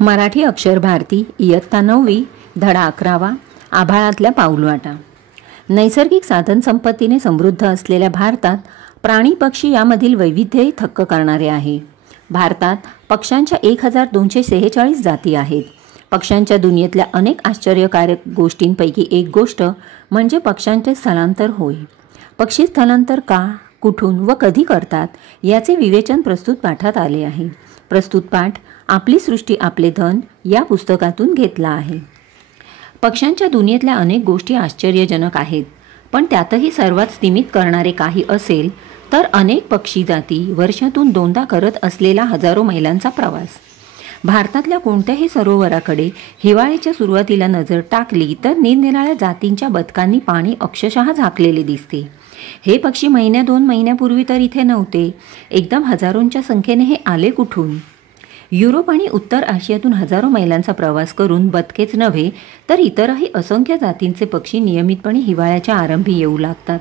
मराठी अक्षर भारती इयत्ता 9वी धडा 11 आभाळातल्या पाऊलवाटा। नैसर्गिक साधन संपत्तीने समृद्ध असलेल्या भारतात प्राणी पक्षी यामधील वैविध्यही थक्क करणारे आहे। भारतात पक्ष्यांच्या 1246 जाती आहेत। पक्ष्यांच्या दुनियेतल्या अनेक आश्चर्यकारक गोष्टींपैकी एक गोष्ट म्हणजे पक्ष्यांचे स्थलांतर होय। पक्षी स्थलांतर का, कुठून व कधी करतात याचे विवेचन प्रस्तुत पाठात आले आहे। प्रस्तुत पाठ आपली सृष्टी आपले धन या पुस्तकातून घेतला आहे। पक्ष्यांच्या दुनियेतल्या अनेक गोष्टी आश्चर्यजनक आहेत, पण त्यातही सर्वात स्तिमित करणारे काही असेल तर अनेक पक्षी जाती वर्षातून दोनदा करत असलेला हजारो मैलांचा प्रवास। भारतातल्या कोणत्याही सरोवराकडे हिवाळ्याच्या सुरुवातीला नजर टाकली तर निरनिराळ्या जातींच्या बदकांनी पाणी अक्षरशः झाकलेले दिसते। हे पक्षी महिन्या 2 महिन्यापूर्वी तर इथे नव्हते, एकदम हजारोंच्या संख्येने हे आले कुठून? युरोप आणि उत्तर आशियातून हजारो मैलांचा प्रवास करून बदकेच नव्हे तर इतरही असंख्य जातींचे पक्षी नियमितपणे हिवाळ्याच्या आरंभी येऊ लागतात।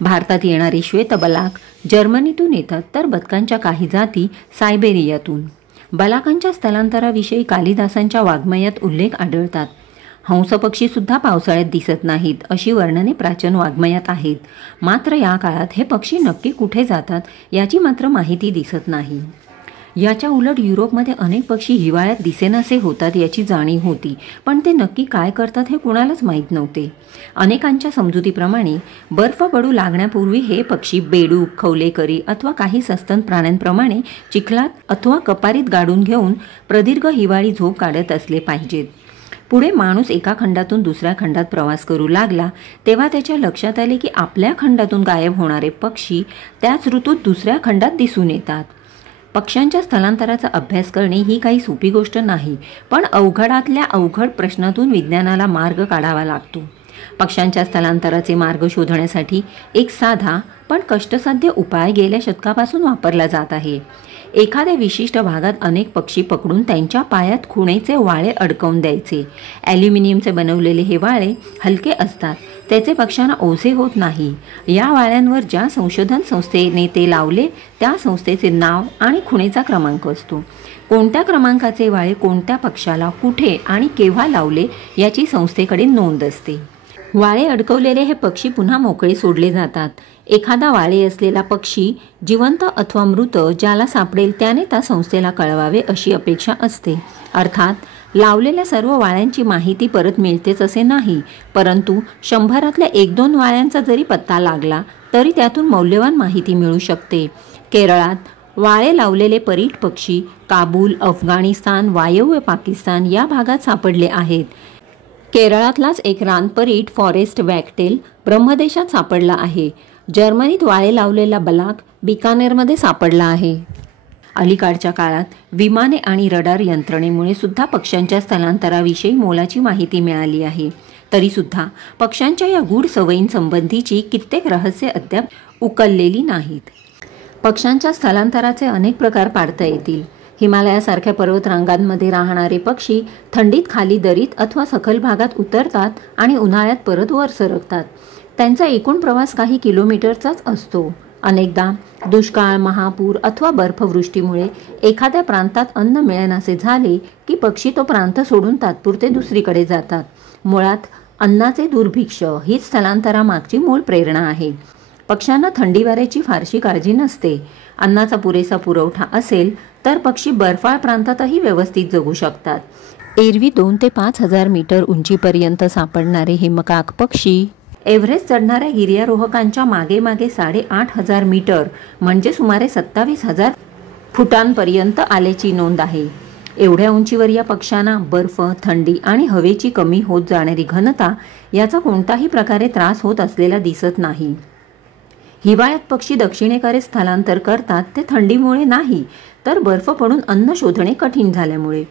भारतात येणारे श्वेतबलाक जर्मनीतून येतात, तर बदकांच्या काही जाती सायबेरियातून। बलाकांच्या स्थलांतराविषयी कालिदासांच्या वाङ्मयात उल्लेख आढळतात। हंसपक्षीसुद्धा पावसाळ्यात दिसत नाहीत अशी वर्णने प्राचीन वाङ्मयात आहेत। मात्र या काळात हे पक्षी नक्की कुठे जातात याची मात्र माहिती दिसत नाही। याच्या उलट युरोपमध्ये अनेक पक्षी हिवाळ्यात दिसेनासे होतात याची जाणीव होती, पण ते नक्की काय करतात हे कुणालाच माहीत नव्हते। अनेकांच्या समजुतीप्रमाणे बर्फ पडू लागण्यापूर्वी हे पक्षी बेडूक, खवलेकरी अथवा काही सस्तन प्राण्यांप्रमाणे चिखलात अथवा कपारीत गाडून घेऊन प्रदीर्घ हिवाळी झोप काढत असले पाहिजेत। पुढे माणूस एका खंडातून दुसऱ्या खंडात प्रवास करू लागला तेव्हा त्याच्या लक्षात आले की आपल्या खंडातून गायब होणारे पक्षी त्याच ऋतूत दुसऱ्या खंडात दिसून येतात। पक्ष्यांच्या स्थलांतराचा अभ्यास करणे ही काही सोपी गोष्ट नाही, पण अवघडातल्या अवघड प्रश्नातून विज्ञानाला मार्ग काढावा लागतो। पक्ष्यांच्या स्थलांतराचे मार्ग शोधण्यासाठी एक साधा पण कष्टसाध्य उपाय गेल्या शतकापासून वापरला जात आहे। एखाद्या विशिष्ट भागात अनेक पक्षी पकडून त्यांच्या पायात खुणेचे वाळे अडकवून द्यायचे। ॲल्युमिनियमचे बनवलेले हे वाळे हलके असतात, त्याचे पक्ष्यांना ओझे होत नाही। या वाळ्यांवर ज्या संशोधन संस्थेने ते लावले त्या संस्थेचे नाव आणि खुणेचा क्रमांक असतो। कोणत्या क्रमांकाचे वाळे कोणत्या पक्षाला कुठे आणि केव्हा लावले याची संस्थेकडे नोंद असते। वाळे अडकवलेले हे पक्षी पुन्हा मोकळे सोडले जातात। एखादा वाळे असलेला पक्षी जिवंत अथवा मृत ज्याला सापडेल त्याने त्या संस्थेला कळवावे अशी अपेक्षा असते। अर्थात लावलेल्या सर्व वाळ्यांची माहिती परत मिळतेच असे नाही, परंतु 100तल्या 1-2 वाळ्यांचा जरी पत्ता लागला तरी त्यातून मौल्यवान माहिती मिळू शकते। केरळात वाळे लावलेले परीट पक्षी काबूल, अफगाणिस्तान, वायव्य पाकिस्तान या भागात सापडले आहेत। केरळातलाच एक रानपरीट फॉरेस्ट वॅकटेल ब्रह्मदेशात सापडला आहे। जर्मनीत वाळे लावलेला बलाक बिकानेरमध्ये सापडला आहे। अलीकडच्या काळात विमाने आणि रडार यंत्रणेमुळे सुद्धा पक्ष्यांच्या स्थलांतराविषयी मोलाची माहिती मिळाली आहे। तरीसुद्धा पक्ष्यांच्या या गूढ सवयींसंबंधीची कित्येक रहस्य अद्याप उकललेली नाहीत। पक्ष्यांच्या स्थलांतराचे अनेक प्रकार पाडता येतील। हिमालयासारख्या पर्वतरांगांमध्ये राहणारे पक्षी थंडीत खाली दरीत अथवा सखल भागात उतरतात आणि उन्हाळ्यात परत वर सरकतात। त्यांचा एकूण प्रवास काही किलोमीटरचाच असतो। अनेकदा दुष्काळ, महापूर अथवा बर्फवृष्टीमुळे एखाद्या प्रांतात अन्न मिळेनासे झाले की पक्षी तो प्रांत सोडून तात्पुरते दुसरीकडे जातात। मुळात अन्नाचे दुर्भिक्ष हीच स्थलांतरामागची मूळ प्रेरणा आहे। पक्ष्यांना थंडी वाऱ्याची फारशी काळजी नसते। अन्नाचा पुरेसा पुरवठा असेल तर पक्षी बर्फाळ प्रांतातही व्यवस्थित जगू शकतात। एरवी 2 ते 5 हजार मीटर उंचीपर्यंत सापडणारे हिमकाक पक्षी एव्हरेस्ट चढणाऱ्या गिर्यारोहकांच्या मागे मागे 8,500 मीटर म्हणजे सुमारे 27,000 फुटांपर्यंत आल्याची नोंद आहे। एवढ्या उंचीवर या पक्ष्यांना बर्फ, थंडी आणि हवेची कमी होत जाणारी घनता याचा कोणताही प्रकारे त्रास होत असलेला दिसत नाही। हिवाळ्यात पक्षी दक्षिणेकडे स्थलांतर करतात ते थंडीमुळे नाही, तर बर्फ पडून अन्न शोधणे कठीण झाल्यामुळे।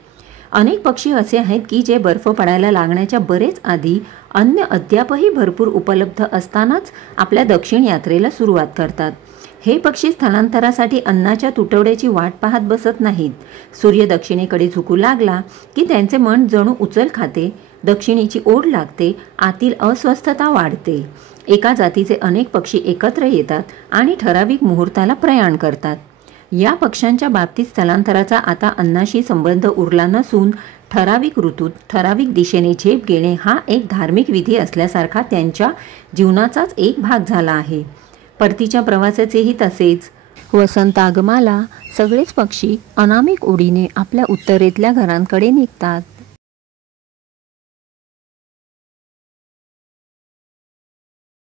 अनेक पक्षी असे आहेत की जे बर्फ पडायला लागण्याच्या बरेच आधी अन्न अद्यापही भरपूर उपलब्ध असतानाच आपल्या दक्षिण यात्रेला सुरुवात करतात। हे पक्षी स्थलांतरासाठी अन्नाच्या तुटवड्याची वाट पाहत बसत नाहीत। सूर्य दक्षिणेकडे झुकू लागला की त्यांचे मन जणू उचल खाते, दक्षिणेची ओढ लागते, आतील अस्वस्थता वाढते। एका जातीचे अनेक पक्षी एकत्र येतात आणि ठराविक मुहूर्ताला प्रयाण करतात। या पक्ष्यांच्या बाबतीत स्थलांतराचा आता अन्नाशी संबंध उरला नसून ठराविक ऋतूत ठराविक दिशेने झेप घेणे हा एक धार्मिक विधी असल्यासारखा त्यांच्या जीवनाचाच एक भाग झाला आहे. परतीच्या प्रवासाचेही तसेच. वसंतागमाला सगळेच पक्षी अनामिक ओढीने आपल्या उत्तरेतल्या घरांकडे निघतात.